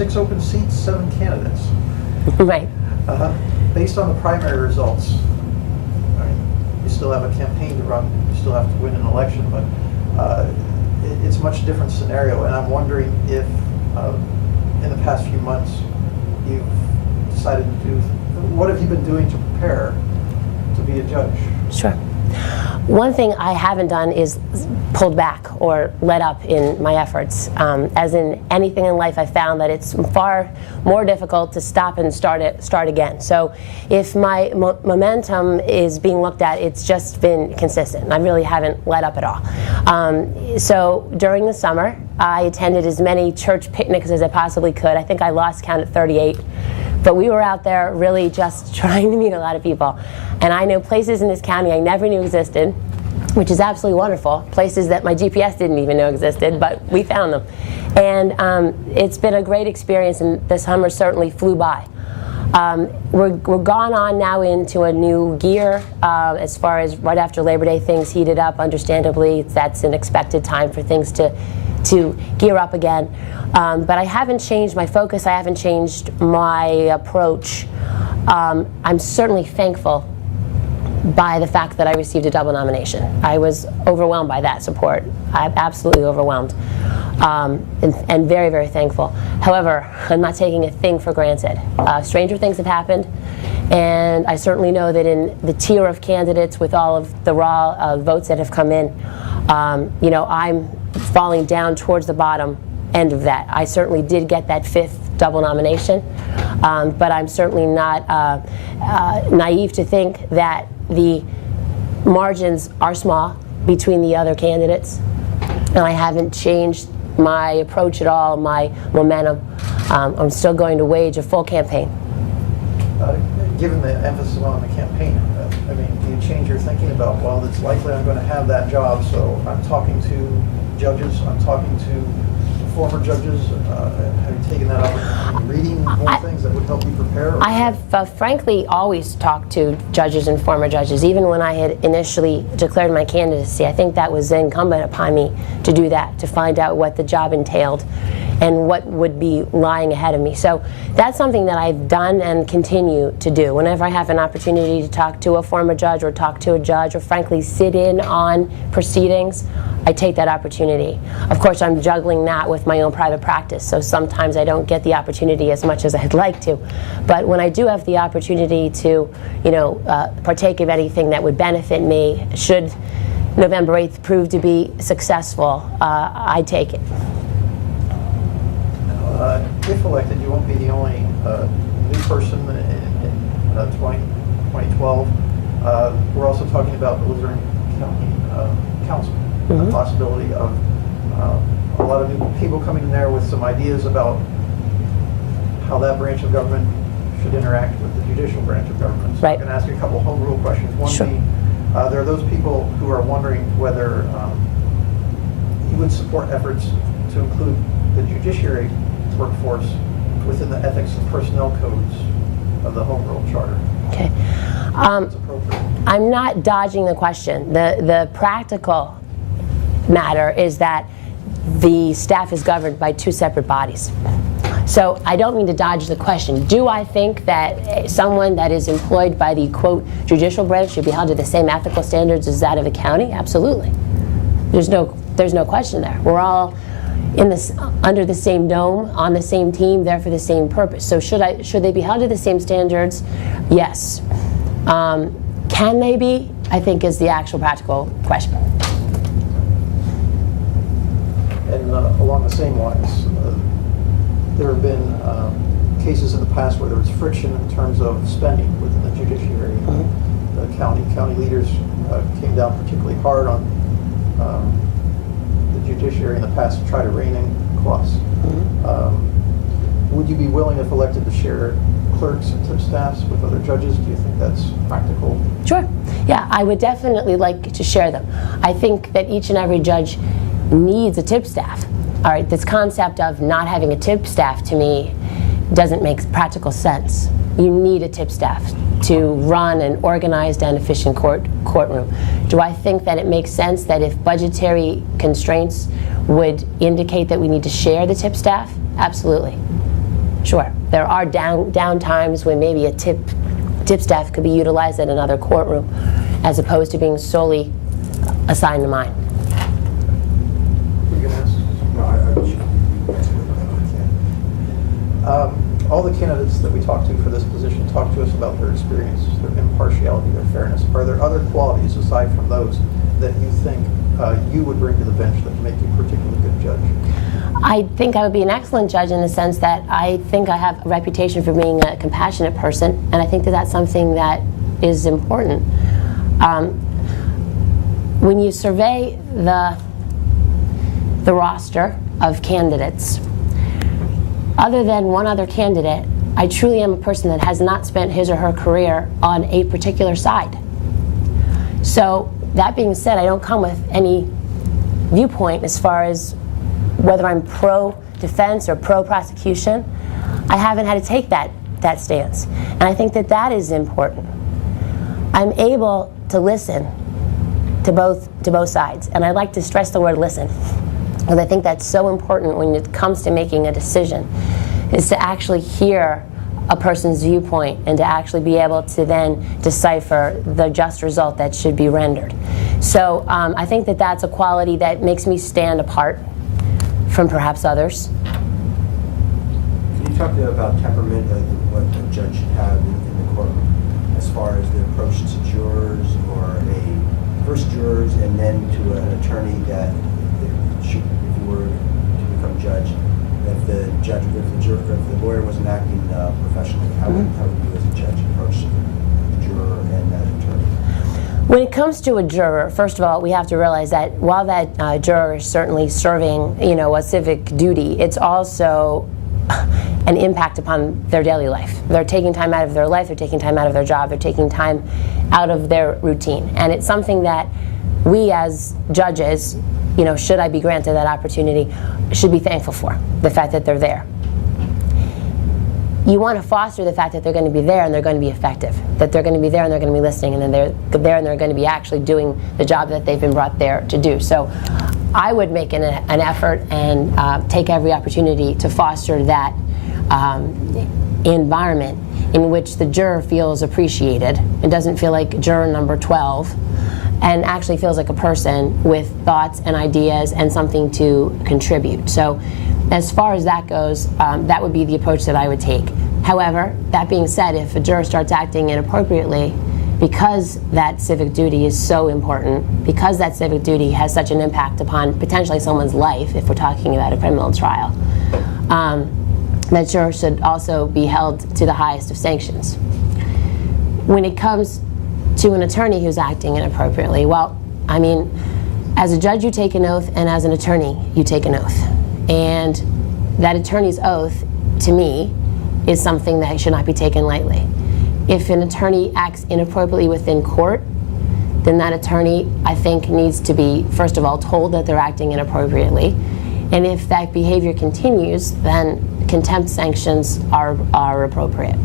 6 open seats, 7 candidates. Right. Based on the primary results, I mean, you still have a campaign to run, you still have to win an election, but it's a much different scenario, and I'm wondering if in the past few months you've decided to do, what have you been doing to prepare to be a judge? Sure. One thing I haven't done is pulled back or let up in my efforts. As in anything in life, I found that it's far more difficult to stop and start again. So if my momentum is being looked at, it's just been consistent. I really haven't let up at all. So during the summer, I attended as many church picnics as I possibly could. I think I lost count at 38. But we were out there really just trying to meet a lot of people. And I know places in this county I never knew existed, which is absolutely wonderful. Places that my GPS didn't even know existed, but we found them. And it's been a great experience, and the summer certainly flew by. We're gone on now into a new gear as far as right after Labor Day things heated up. Understandably, that's an expected time for things to gear up again. But I haven't changed my focus. I haven't changed my approach. I'm certainly thankful by the fact that I received a double nomination. I was overwhelmed by that support. I'm absolutely overwhelmed, and very, very thankful. However, I'm not taking a thing for granted. Stranger things have happened, and I certainly know that in the tier of candidates with all of the raw votes that have come in, you know, I'm falling down towards the bottom end of that. I certainly did get that 5th double nomination, but I'm certainly not naive to think that the margins are small between the other candidates, and I haven't changed my approach at all, my momentum. I'm still going to wage a full campaign. Given the emphasis on the campaign, I mean, do you change your thinking about, well, it's likely I'm going to have that job, so I'm talking to judges, I'm talking to former judges? Have you taken that opportunity, reading more things that would help you prepare? I have frankly always talked to judges and former judges, even when I had initially declared my candidacy. I think that was incumbent upon me to do that, to find out what the job entailed and what would be lying ahead of me. So that's something that I've done and continue to do. Whenever I have an opportunity to talk to a former judge or talk to a judge or frankly sit in on proceedings, I take that opportunity. Of course, I'm juggling that with my own private practice, so sometimes I don't get the opportunity as much as I'd like to. But when I do have the opportunity to, you know, partake of anything that would benefit me, should November 8th prove to be successful, I take it. If elected, you won't be the only new person in 2012. We're also talking about the Luzerne County Council. The possibility of a lot of new people coming in there with some ideas about how that branch of government should interact with the judicial branch of government. So right. I'm going to ask you a couple home rule questions. One sure. being, there are those people who are wondering whether you would support efforts to include the judiciary workforce within the ethics and personnel codes of the home rule charter. Okay. I'm not dodging the question. The practical matter is that the staff is governed by 2 separate bodies. So I don't mean to dodge the question. Do I think that someone that is employed by the, quote, judicial branch should be held to the same ethical standards as that of the county? Absolutely. There's no question there. We're all under the same dome, on the same team, there for the same purpose. So should they be held to the same standards? Yes. Can they be? I think is the actual practical question. And along the same lines, there have been cases in the past where there was friction in terms of spending within the judiciary. The county leaders came down particularly hard on the judiciary in the past to try to rein in costs. Would you be willing, if elected, to share clerks and tip staffs with other judges? Do you think that's practical? Sure. Yeah, I would definitely like to share them. I think that each and every judge needs a tip staff. All right, this concept of not having a tip staff to me doesn't make practical sense. You need a tip staff to run an organized and efficient courtroom. Do I think that it makes sense that if budgetary constraints would indicate that we need to share the tip staff? Absolutely. Sure. There are down times when maybe a tip staff could be utilized at another courtroom as opposed to being solely assigned to mine. Were you going to ask? No, All the candidates that we talked to for this position talked to us about their experience, their impartiality, their fairness. Are there other qualities aside from those that you think you would bring to the bench that make you a particularly good judge? I think I would be an excellent judge in the sense that I think I have a reputation for being a compassionate person, and I think that that's something that is important. When you survey the roster of candidates, other than one other candidate, I truly am a person that has not spent his or her career on a particular side. So that being said, I don't come with any viewpoint as far as whether I'm pro-defense or pro-prosecution. I haven't had to take that stance. And I think that that is important. I'm able to listen to both sides. And I like to stress the word listen, because I think that's so important when it comes to making a decision, is to actually hear a person's viewpoint and to actually be able to then decipher the just result that should be rendered. So I think that that's a quality that makes me stand apart from perhaps others. Can you talk about temperament, what a judge should have in the courtroom, as far as the approach to jurors, or first jurors and then to an attorney that should, if you were to become judge, if the lawyer wasn't acting professionally, how would you as a judge approach the juror and that attorney? When it comes to a juror, first of all, we have to realize that while that juror is certainly serving, a civic duty, it's also an impact upon their daily life. They're taking time out of their life, they're taking time out of their job, they're taking time out of their routine. And it's something that we as judges, should I be granted that opportunity, should be thankful for, the fact that they're there. You want to foster the fact that they're going to be there and they're going to be effective, that they're going to be there and they're going to be listening, and then they're there and they're going to be actually doing the job that they've been brought there to do. So I would make an effort and take every opportunity to foster that environment in which the juror feels appreciated and doesn't feel like juror number 12, and actually feels like a person with thoughts and ideas and something to contribute. So as far as that goes, that would be the approach that I would take. However, that being said, if a juror starts acting inappropriately, because that civic duty is so important, because that civic duty has such an impact upon potentially someone's life, if we're talking about a criminal trial, that juror should also be held to the highest of sanctions. When it comes to an attorney who's acting inappropriately, well, as a judge you take an oath, and as an attorney you take an oath. And that attorney's oath, to me, is something that should not be taken lightly. If an attorney acts inappropriately within court, then that attorney, I think, needs to be, first of all, told that they're acting inappropriately. And if that behavior continues, then contempt sanctions are appropriate.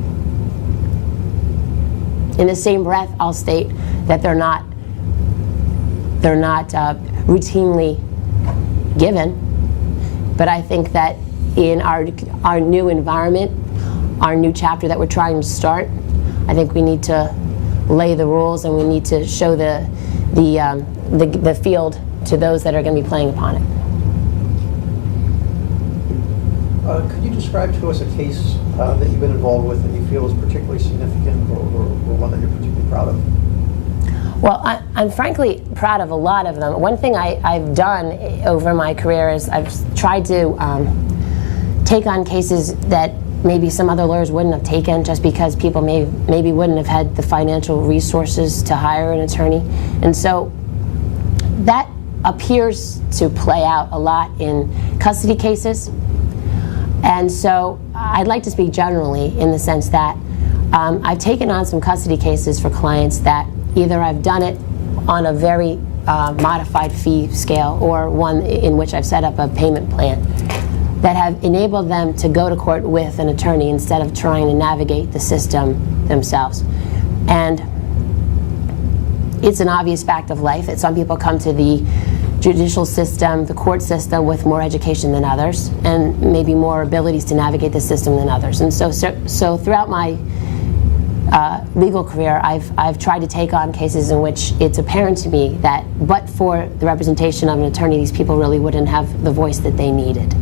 In the same breath, I'll state that they're not routinely given. But I think that in our new environment, our new chapter that we're trying to start, I think we need to lay the rules, and we need to show the field to those that are going to be playing upon it. Could you describe to us a case that you've been involved with and you feel is particularly significant, or one that you're particularly proud of? Well, I'm frankly proud of a lot of them. One thing I've done over my career is I've tried to take on cases that maybe some other lawyers wouldn't have taken, just because people maybe wouldn't have had the financial resources to hire an attorney. And so that appears to play out a lot in custody cases. And so I'd like to speak generally in the sense that I've taken on some custody cases for clients that either I've done it on a very modified fee scale, or one in which I've set up a payment plan that have enabled them to go to court with an attorney instead of trying to navigate the system themselves. And it's an obvious fact of life that some people come to the judicial system, the court system, with more education than others, and maybe more abilities to navigate the system than others. And so throughout my legal career, I've tried to take on cases in which it's apparent to me that but for the representation of an attorney, these people really wouldn't have the voice that they needed.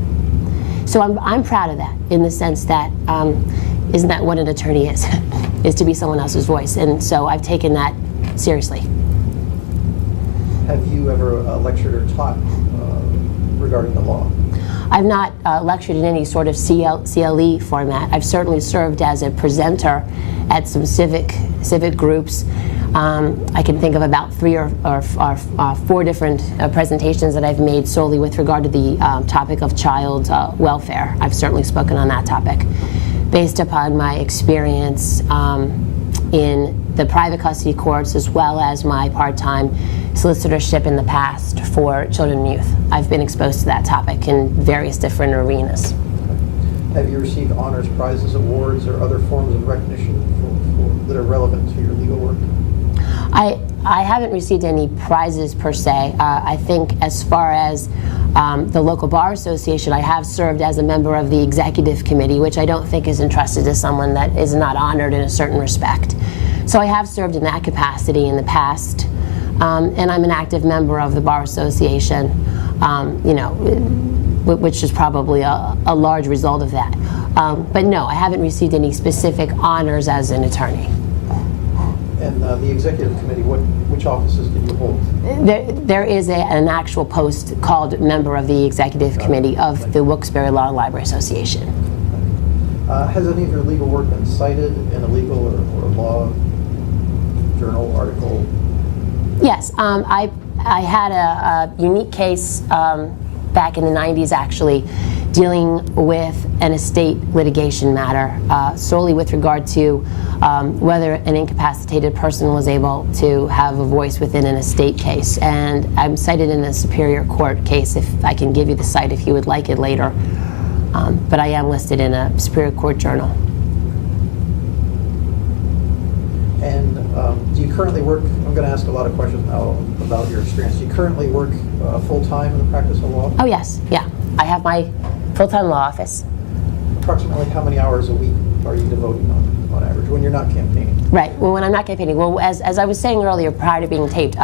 So I'm proud of that, in the sense that isn't that what an attorney is? Is to be someone else's voice. And so I've taken that seriously. Have you ever lectured or taught regarding the law? I've not lectured in any sort of CLE format. I've certainly served as a presenter at some civic groups. I can think of about 3 or 4 different presentations that I've made solely with regard to the topic of child welfare. I've certainly spoken on that topic, based upon my experience in the private custody courts, as well as my part-time solicitorship in the past for children and youth. I've been exposed to that topic in various different arenas. Have you received honors, prizes, awards, or other forms of recognition that are relevant to your legal work? I haven't received any prizes per se. I think as far as the local bar association, I have served as a member of the executive committee, which I don't think is entrusted to someone that is not honored in a certain respect. So I have served in that capacity in the past, and I'm an active member of the bar association, which is probably a large result of that. But no, I haven't received any specific honors as an attorney. And the executive committee, which offices did you hold? There is an actual post called member of the executive committee of the Wilkes-Barre Law and Library Association. Has any of your legal work been cited in a legal or law journal article? Yes, I had a unique case back in the 90s, actually, dealing with an estate litigation matter, solely with regard to whether an incapacitated person was able to have a voice within an estate case. And I'm cited in a Superior Court case, if I can give you the site if you would like it later. But I am listed in a Superior Court journal. And do you currently work, I'm going to ask a lot of questions now about your experience. Do you currently work full-time in the practice of law? Oh yes, yeah. I have my full-time law office. Approximately how many hours a week are you devoting on average when you're not campaigning? Right, well, when I'm not campaigning. Well, as I was saying earlier, prior to being taped,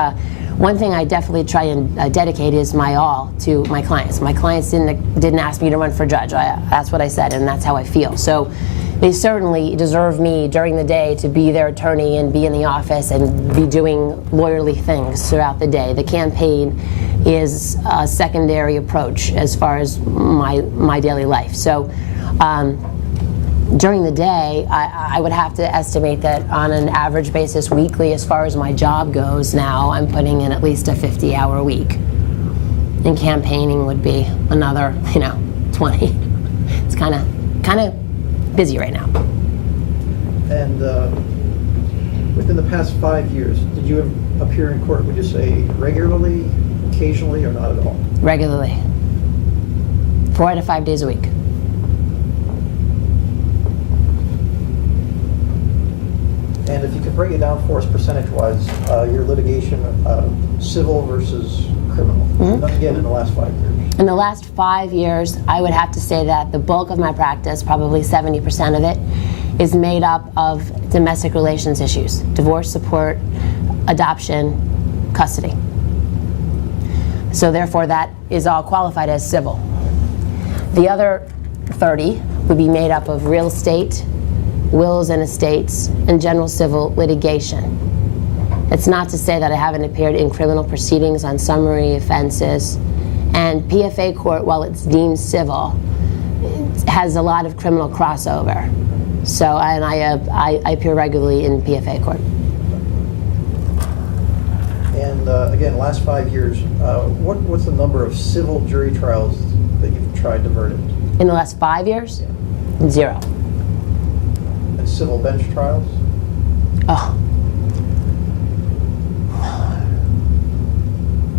one thing I definitely try and dedicate is my all to my clients. My clients didn't ask me to run for judge. That's what I said, and that's how I feel. So they certainly deserve me during the day to be their attorney and be in the office and be doing lawyerly things throughout the day. The campaign is a secondary approach as far as my daily life. So during the day, I would have to estimate that on an average basis weekly, as far as my job goes now, I'm putting in at least a 50-hour week. And campaigning would be another, 20. It's kind of busy right now. And within the past 5 years, did you appear in court, would you say, regularly, occasionally, or not at all? Regularly. 4 out of 5 days a week. And if you could break it down for us percentage-wise, your litigation, civil versus criminal, again, in the last 5 years. In the last 5 years, I would have to say that the bulk of my practice, probably 70% of it, is made up of domestic relations issues: divorce support, adoption, custody. So therefore, that is all qualified as civil. The other 30 would be made up of real estate, wills and estates, and general civil litigation. It's not to say that I haven't appeared in criminal proceedings on summary offenses. And PFA court, while it's deemed civil, it has a lot of criminal crossover. So, and I appear regularly in PFA court. And again, last 5 years, what's the number of civil jury trials that you've tried to verdict? In the last 5 years? 0. And civil bench trials? Oh.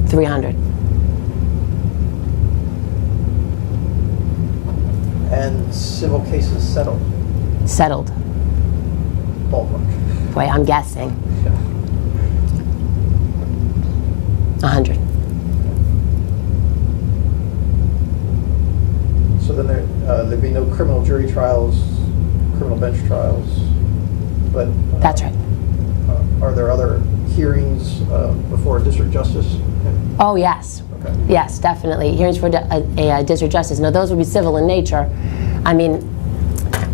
300. And civil cases settled? Settled. Ballpark. Boy, I'm guessing. Yeah. 100. be no criminal jury trials, criminal bench trials, but... That's right. Are there other hearings before a district justice? Oh, yes. Okay. Yes, definitely. Hearings for a district justice. Now, those would be civil in nature. I mean,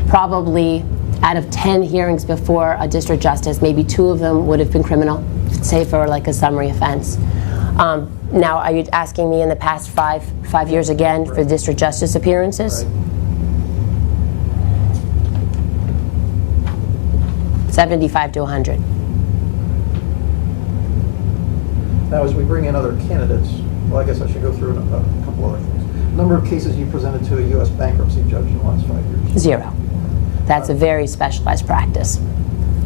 probably out of 10 hearings before a district justice, maybe 2 of them would have been criminal, say for like a summary offense. Now, are you asking me in the past five years again for district justice appearances? Right. 75 to 100. Now, as we bring in other candidates, well, I guess I should go through a couple other things. Number of cases you presented to a U.S. bankruptcy judge in the last 5 years? 0. That's a very specialized practice.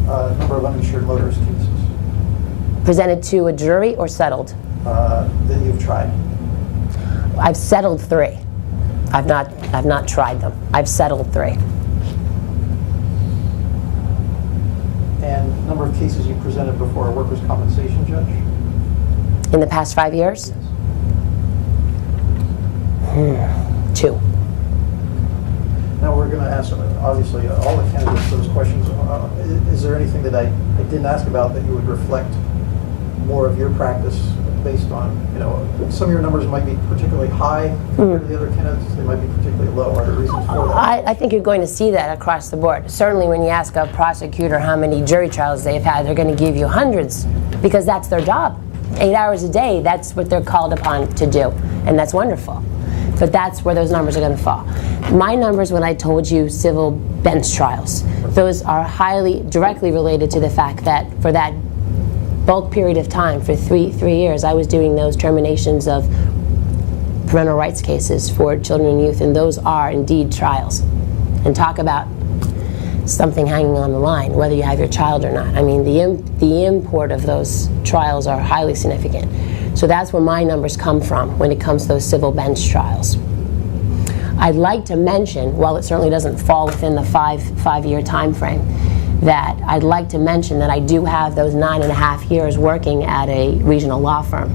Number of uninsured motorist cases Presented to a jury or settled? that you've tried? I've settled 3. I've not tried them. I've settled 3. And number of cases you presented before a workers' compensation judge? In the past 5 years? 2. Now we're going to ask, obviously, all the candidates those questions. Is there anything that I didn't ask about that you would reflect more of your practice based on, some of your numbers might be particularly high compared to the other candidates, they might be particularly low. Are there reasons for that? I think you're going to see that across the board. Certainly when you ask a prosecutor how many jury trials they've had, they're going to give you hundreds because that's their job. 8 hours a day, that's what they're called upon to do, and that's wonderful. But that's where those numbers are going to fall. My numbers, when I told you civil bench trials, those are highly directly related to the fact that for that bulk period of time, for three years, I was doing those terminations of parental rights cases for children and youth, and those are indeed trials. And talk about something hanging on the line, whether you have your child or not. I mean, the import of those trials are highly significant. So that's where my numbers come from when it comes to those civil bench trials. I'd like to mention, while it certainly doesn't fall within the five-year time frame, that I'd like to mention that I do have those 9.5 years working at a regional law firm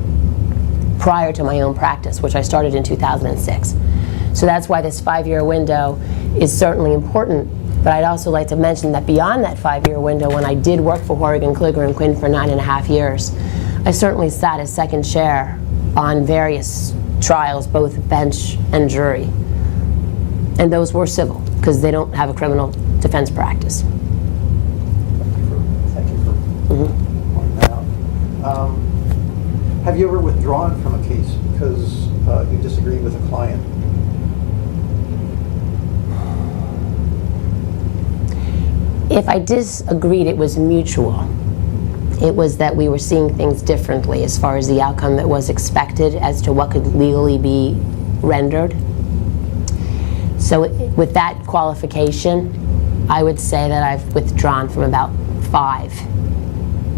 prior to my own practice, which I started in 2006. So that's why this 5-year window is certainly important. But I'd also like to mention that beyond that 5-year window, when I did work for Horrigan, Kluger, and Quinn for 9.5 years, I certainly sat as second chair on various trials, both bench and jury. And those were civil, because they don't have a criminal defense practice. Thank you for pointing that out. Have you ever withdrawn from a case because you disagreed with a client? If I disagreed, it was mutual. It was that we were seeing things differently as far as the outcome that was expected as to what could legally be rendered. So with that qualification, I would say that I've withdrawn from about 5,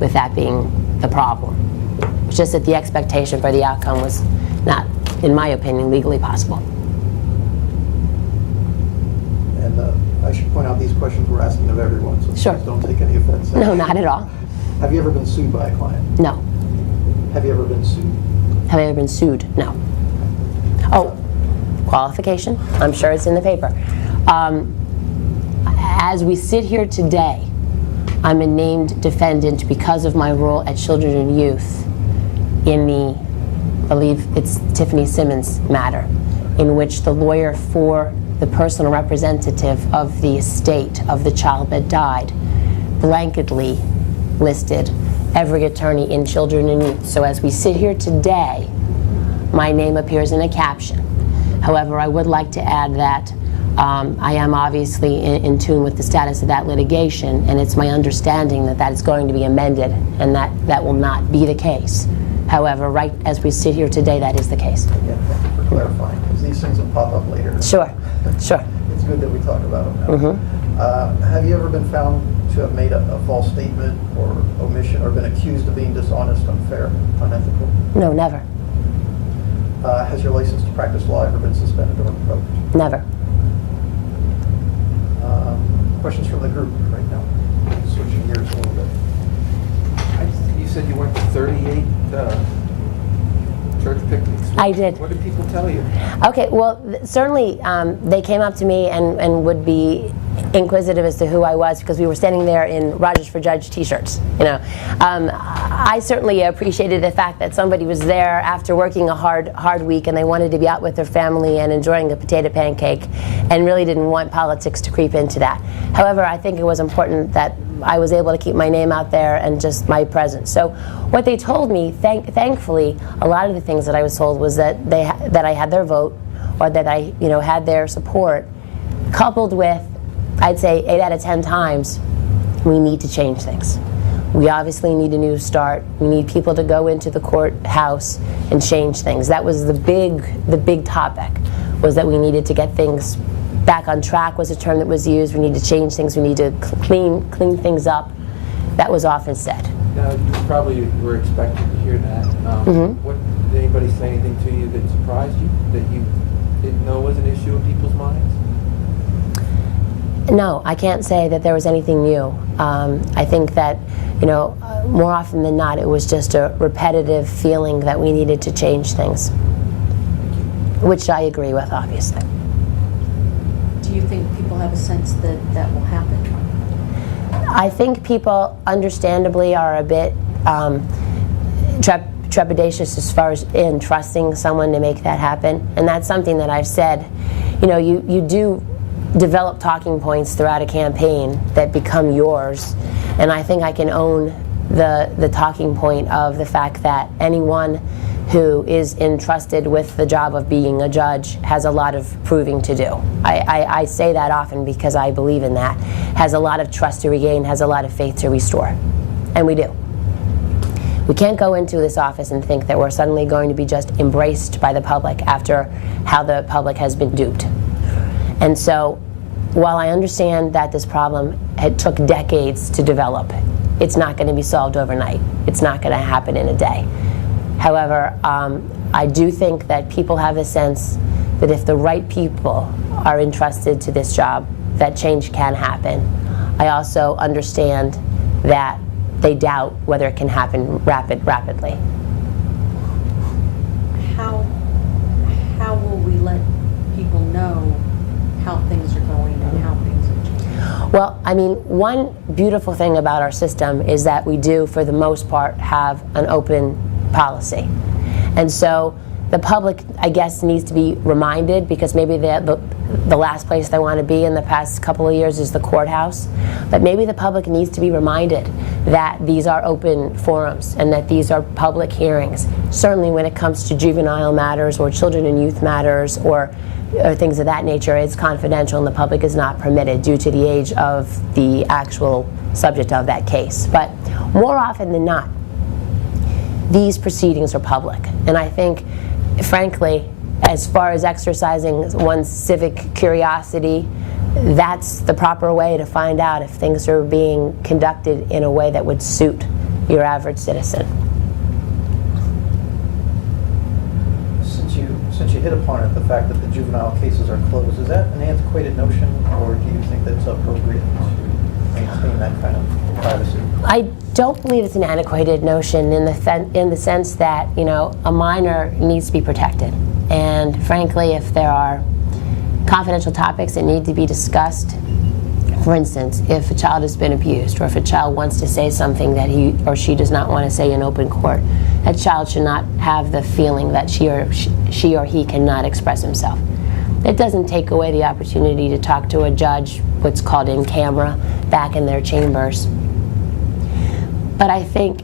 with that being the problem. It's just that the expectation for the outcome was not, in my opinion, legally possible. And I should point out these questions we're asking of everyone, so Sure. please don't take any offense. No, not at all. Have you ever been sued by a client? No. Have you ever been sued? Have I ever been sued? No. Oh, qualification? I'm sure it's in the paper. As we sit here today, I'm a named defendant because of my role at Children and Youth in the, I believe it's Tiffany Simmons matter, in which the lawyer for the personal representative of the estate of the child that died blanketly listed every attorney in Children and Youth. So as we sit here today, my name appears in a caption. However, I would like to add that I am obviously in tune with the status of that litigation, and it's my understanding that that is going to be amended and that that will not be the case. However, right as we sit here today, that is the case. Yeah, thank you for clarifying, because these things will pop up later. Sure, sure. It's good that we talk about them now. Have you ever been found to have made a false statement or omission, or been accused of being dishonest, unfair, unethical? No, never. Has your license to practice law ever been suspended or revoked? Never. Questions from the group right now? Switching gears a little bit. You said you went to 38 church picnics? I did. What did people tell you? Okay, well, certainly they came up to me and would be inquisitive as to who I was because we were standing there in Rodgers for Judge t-shirts. I certainly appreciated the fact that somebody was there after working a hard week and they wanted to be out with their family and enjoying a potato pancake and really didn't want politics to creep into that. However, I think it was important that I was able to keep my name out there and just my presence. So what they told me, thankfully, a lot of the things that I was told was that that I had their vote or that I had their support, coupled with, I'd say 8 out of 10 times, we need to change things. We obviously need a new start. We need people to go into the courthouse and change things. That was the big topic, was that we needed to get things back on track was a term that was used. We need to change things. We need to clean things up. That was often said. Now, you probably were expecting to hear that. What, did anybody say anything to you that surprised you, that you didn't know was an issue in people's minds? No, I can't say that there was anything new. I think that, more often than not, it was just a repetitive feeling that we needed to change things, which I agree with, obviously. Do you think people have a sense that that will happen? I think people, understandably, are a bit trepidatious as far as in trusting someone to make that happen, and that's something that I've said. You do develop talking points throughout a campaign that become yours, and I think I can own the talking point of the fact that anyone who is entrusted with the job of being a judge has a lot of proving to do. I say that often because I believe in that. Has a lot of trust to regain, has a lot of faith to restore. And we do. We can't go into this office and think that we're suddenly going to be just embraced by the public after how the public has been duped. And so, while I understand that this problem took decades to develop, it's not going to be solved overnight. It's not going to happen in a day. However, I do think that people have a sense that if the right people are entrusted to this job, that change can happen. I also understand that they doubt whether it can happen rapidly. How will we let people know how things are going and how things are changing? Well, I mean, one beautiful thing about our system is that we do, for the most part, have an open policy. And so the public, I guess, needs to be reminded, because maybe the last place they want to be in the past couple of years is the courthouse, but maybe the public needs to be reminded that these are open forums and that these are public hearings. Certainly when it comes to juvenile matters or children and youth matters or things of that nature, it's confidential and the public is not permitted due to the age of the actual subject of that case. But more often than not, these proceedings are public. And I think, frankly, as far as exercising one's civic curiosity, that's the proper way to find out if things are being conducted in a way that would suit your average citizen. Since you hit upon it, the fact that the juvenile cases are closed, is that an antiquated notion, or do you think that's appropriate to maintain that kind of privacy? I don't believe it's an antiquated notion in the sense that, a minor needs to be protected. And frankly, if there are confidential topics that need to be discussed, for instance, if a child has been abused or if a child wants to say something that he or she does not want to say in open court, that child should not have the feeling that she or he cannot express himself. It doesn't take away the opportunity to talk to a judge, what's called in camera, back in their chambers. But I think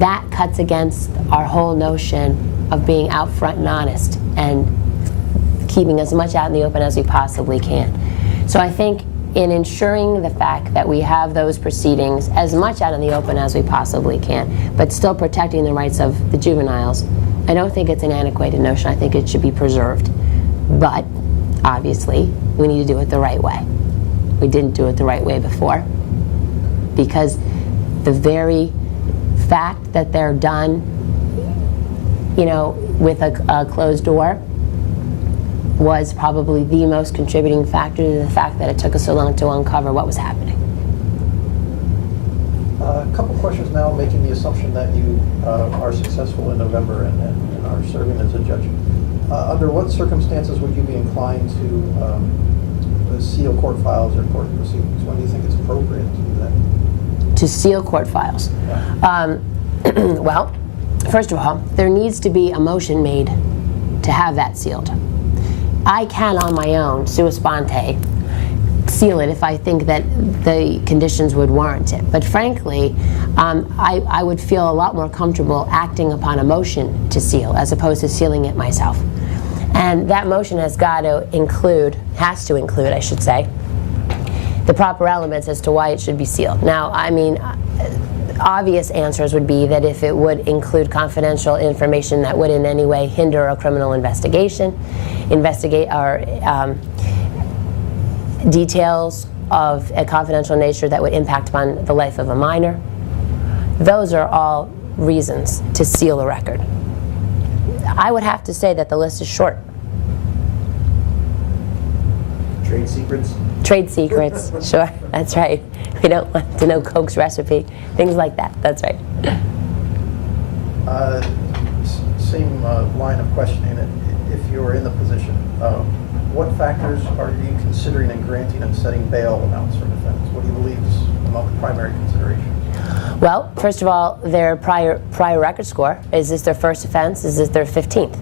that cuts against our whole notion of being out front and honest and keeping as much out in the open as we possibly can. So I think in ensuring the fact that we have those proceedings as much out in the open as we possibly can, but still protecting the rights of the juveniles, I don't think it's an antiquated notion. I think it should be preserved. But obviously, we need to do it the right way. We didn't do it the right way before, because the very fact that they're done, with a closed door was probably the most contributing factor to the fact that it took us so long to uncover what was happening. A couple questions now, making the assumption that you are successful in November and are serving as a judge. Under what circumstances would you be inclined to seal court files or court proceedings? When do you think it's appropriate to do that? To seal court files? Yeah. Well, first of all, there needs to be a motion made to have that sealed. I can, on my own, sua sponte, seal it if I think that the conditions would warrant it. But frankly, I would feel a lot more comfortable acting upon a motion to seal as opposed to sealing it myself. And that motion has to include, I should say, the proper elements as to why it should be sealed. Now, I mean, obvious answers would be that if it would include confidential information that would in any way hinder a criminal investigation, details of a confidential nature that would impact upon the life of a minor. Those are all reasons to seal a record. I would have to say that the list is short. Trade secrets? Trade secrets, sure, that's right. We don't want to know Coke's recipe, things like that, that's right. Same line of questioning. If you were in the position, what factors are you considering in granting and setting bail amounts for defendants? What do you believe is among the primary considerations? Well, first of all, their prior record score. Is this their first offense? Is this their 15th?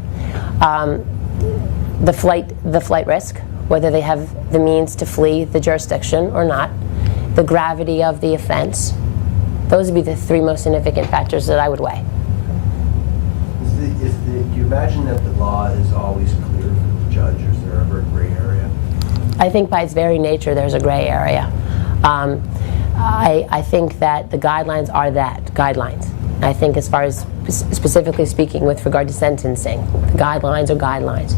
The flight risk, whether they have the means to flee the jurisdiction or not, the gravity of the offense. Those would be the three most significant factors that I would weigh. Do you imagine that the law is always clear for the judge, or is there ever a gray area? I think by its very nature there's a gray area. I think that the guidelines are guidelines. I think as far as specifically speaking with regard to sentencing, the guidelines are guidelines.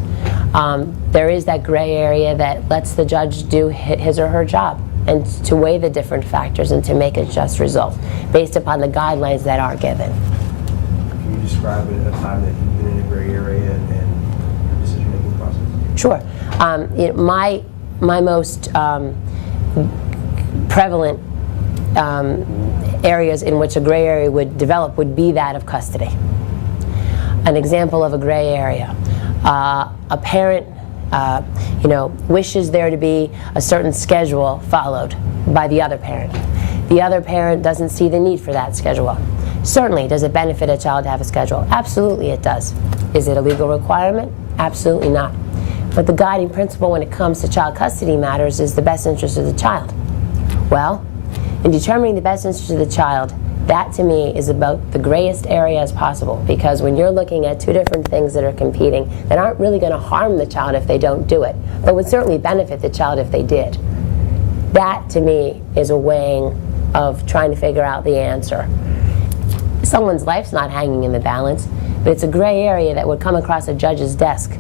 There is that gray area that lets the judge do his or her job and to weigh the different factors and to make a just result based upon the guidelines that are given. Can you describe a time that you've been in a gray area and your decision-making process? Sure. My most prevalent areas in which a gray area would develop would be that of custody. An example of a gray area. A parent wishes there to be a certain schedule followed by the other parent. The other parent doesn't see the need for that schedule. Certainly, does it benefit a child to have a schedule? Absolutely it does. Is it a legal requirement? Absolutely not. But the guiding principle when it comes to child custody matters is the best interest of the child. Well, in determining the best interest of the child, that to me is about the grayest area as possible, because when you're looking at two different things that are competing that aren't really going to harm the child if they don't do it, but would certainly benefit the child if they did, that to me is a weighing of trying to figure out the answer. Someone's life's not hanging in the balance, but it's a gray area that would come across a judge's desk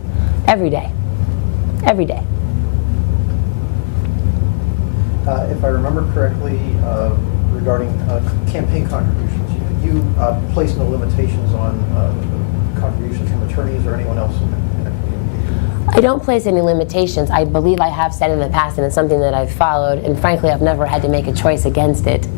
every day. Every day. If I remember correctly, regarding campaign contributions, you placed no limitations on contributions from attorneys or anyone else in the community? I don't place any limitations. I believe I have said in the past, and it's something that I've followed, and frankly I've never had to make a choice against it,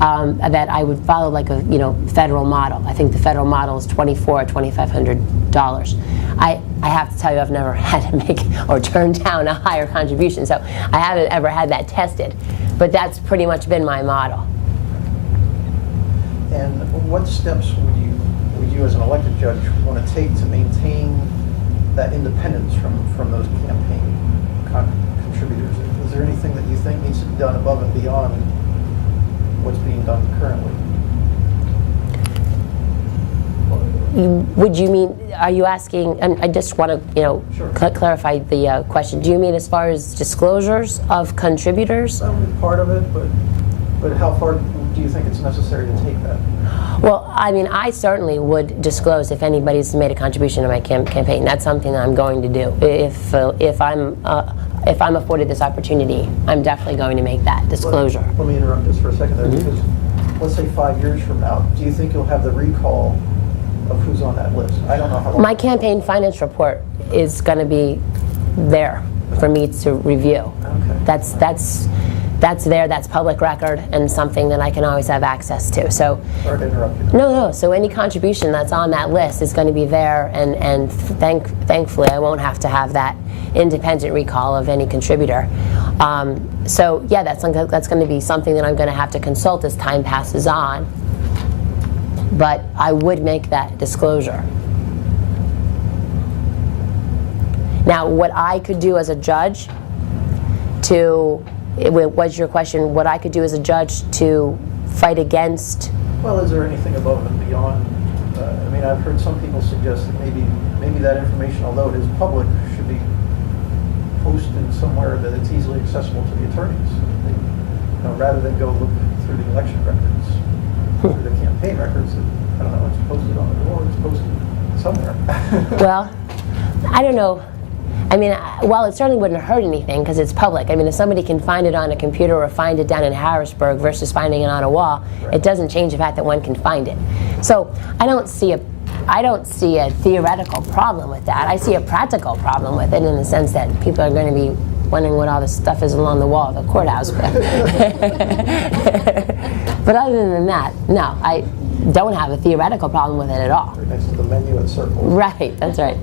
that I would follow like a federal model. I think the federal model is $2,400 or $2,500. I have to tell you I've never had to make or turn down a higher contribution, so I haven't ever had that tested. But that's pretty much been my model. And what steps would you as an elected judge want to take to maintain that independence from those campaign contributors? Is there anything that you think needs to be done above and beyond what's being done currently? Would you mean, are you asking, and I just want to, Sure. clarify the question. Do you mean as far as disclosures of contributors? That would be part of it, but how far do you think it's necessary to take that? Well, I mean, I certainly would disclose if anybody's made a contribution to my campaign. That's something that I'm going to do. If I'm afforded this opportunity, I'm definitely going to make that disclosure. Let me interrupt just for a second there, because let's say 5 years from now, do you think you'll have the recall of who's on that list? I don't know how long. My campaign finance report is going to be there for me to review. Okay. That's that's there, that's public record, and something that I can always have access to. So, Sorry to interrupt you. no. So any contribution that's on that list is going to be there, and thankfully I won't have to have that independent recall of any contributor. So yeah, that's going to be something that I'm going to have to consult as time passes on. But I would make that disclosure. Now, what I could do as a judge what's your question? What I could do as a judge to fight against? Well, is there anything above and beyond? I mean, I've heard some people suggest that maybe that information, although it is public, should be posted somewhere that it's easily accessible to the attorneys. Rather than go look through the election records, through the campaign records. I don't know, it's posted on the door, it's posted somewhere. Well, I don't know. I mean, well, it certainly wouldn't hurt anything because it's public. I mean, if somebody can find it on a computer or find it down in Harrisburg versus finding it on a wall, right, it doesn't change the fact that one can find it. So I don't see a theoretical problem with that. I see a practical problem with it in the sense that people are going to be wondering what all this stuff is along the wall of the courthouse. But other than that, no, I don't have a theoretical problem with it at all. Right next to the menu and circles. Right, that's right.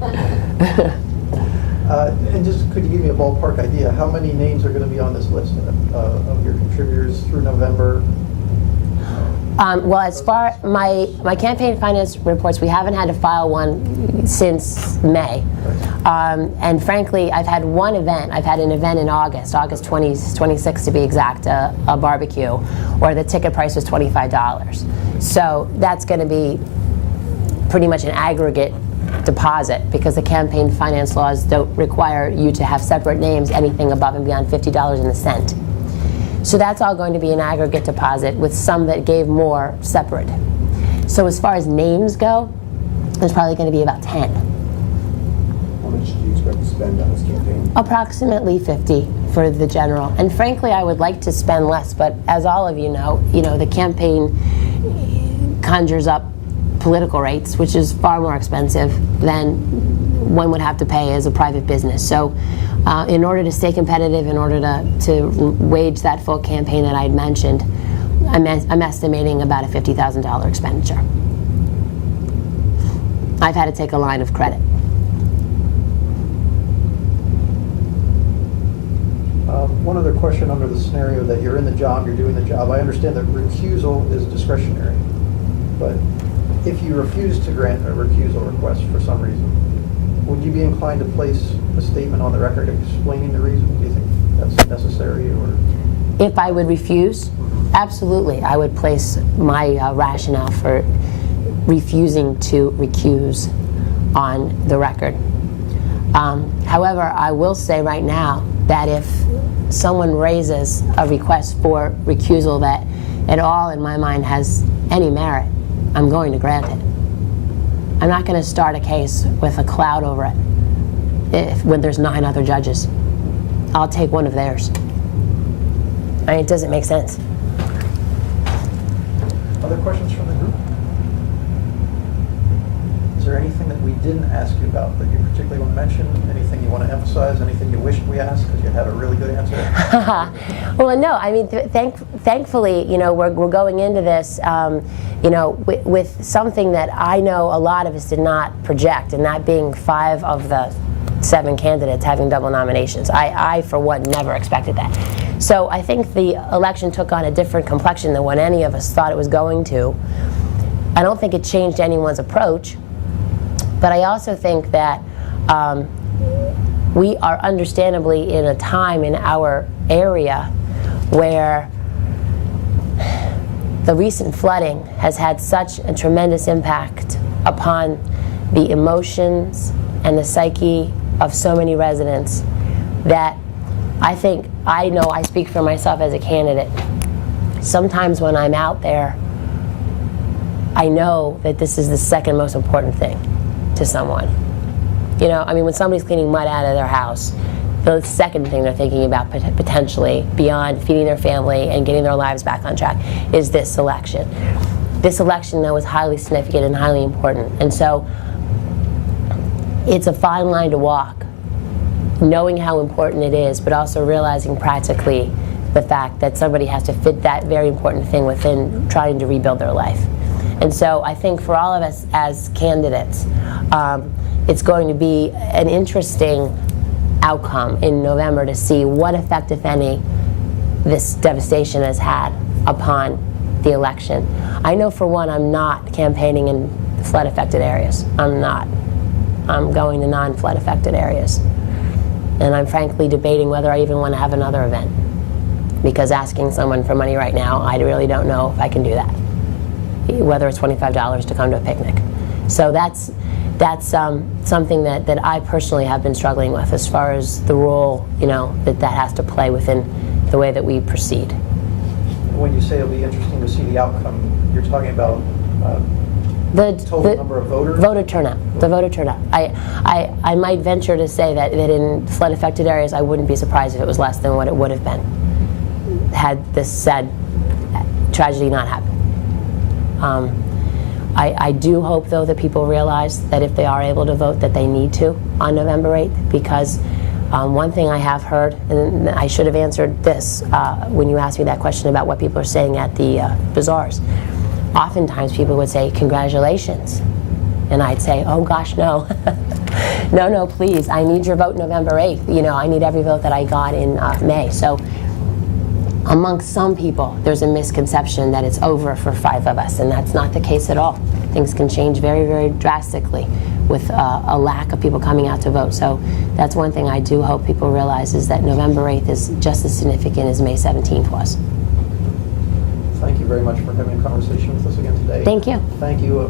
And just could you give me a ballpark idea, how many names are going to be on this list of your contributors through November? Well, as far my campaign finance reports, we haven't had to file one since May. And frankly, I've had one event. I've had an event in August 26th to be exact, a barbecue, where the ticket price was $25. So that's going to be pretty much an aggregate deposit because the campaign finance laws don't require you to have separate names, anything above and beyond $50 in a cent. So that's all going to be an aggregate deposit with some that gave more separate. So as far as names go, there's probably going to be about 10. How much do you expect to spend on this campaign? Approximately 50 for the general. And frankly, I would like to spend less, but as all of you know, the campaign conjures up political rates, which is far more expensive than one would have to pay as a private business. So in order to stay competitive, in order to wage that full campaign that I had mentioned, I'm estimating about a $50,000 expenditure. I've had to take a line of credit. One other question under the scenario that you're in the job, you're doing the job. I understand that recusal is discretionary, but if you refuse to grant a recusal request for some reason, would you be inclined to place a statement on the record explaining the reason? Do you think that's necessary, or? If I would refuse, absolutely. I would place my rationale for refusing to recuse on the record. However, I will say right now that if someone raises a request for recusal that at all, in my mind, has any merit, I'm going to grant it. I'm not going to start a case with a cloud over it when there's 9 other judges. I'll take one of theirs. I mean, it doesn't make sense. Other questions from the group? Is there anything that we didn't ask you about that you particularly want to mention? Anything you want to emphasize? Anything you wished we asked because you had a really good answer? Well, no. I mean, thankfully, we're going into this, with something that I know a lot of us did not project, and that being 5 of the 7 candidates having double nominations. I, for one, never expected that. So I think the election took on a different complexion than what any of us thought it was going to. I don't think it changed anyone's approach. But I also think that we are understandably in a time in our area where the recent flooding has had such a tremendous impact upon the emotions and the psyche of so many residents that I know I speak for myself as a candidate. Sometimes when I'm out there, I know that this is the second most important thing to someone. When somebody's cleaning mud out of their house, the second thing they're thinking about potentially, beyond feeding their family and getting their lives back on track, is this election. This election, though, is highly significant and highly important. And so it's a fine line to walk, knowing how important it is, but also realizing practically the fact that somebody has to fit that very important thing within trying to rebuild their life. And so I think for all of us as candidates, it's going to be an interesting outcome in November to see what effect, if any, this devastation has had upon the election. I know for one I'm not campaigning in flood-affected areas. I'm not. I'm going to non-flood affected areas. And I'm frankly debating whether I even want to have another event. Because asking someone for money right now, I really don't know if I can do that. Whether it's $25 to come to a picnic. So that's something that I personally have been struggling with as far as the role, that has to play within the way that we proceed. When you say it'll be interesting to see the outcome, you're talking about The total number of voters? Voter turnout. The voter turnout. I might venture to say that in flood-affected areas, I wouldn't be surprised if it was less than what it would have been had this sad tragedy not happened. I do hope, though, that people realize that if they are able to vote, that they need to on November 8th, because one thing I have heard, and I should have answered this when you asked me that question about what people are saying at the bazaars. Oftentimes people would say, congratulations. And I'd say, oh gosh, no. No, please, I need your vote November 8th. I need every vote that I got in May. So amongst some people, there's a misconception that it's over for 5 of us, and that's not the case at all. Things can change very, very drastically with a lack of people coming out to vote. So that's one thing I do hope people realize, is that November 8th is just as significant as May 17th was. Thank you very much for having a conversation with us again today. Thank you. Thank you.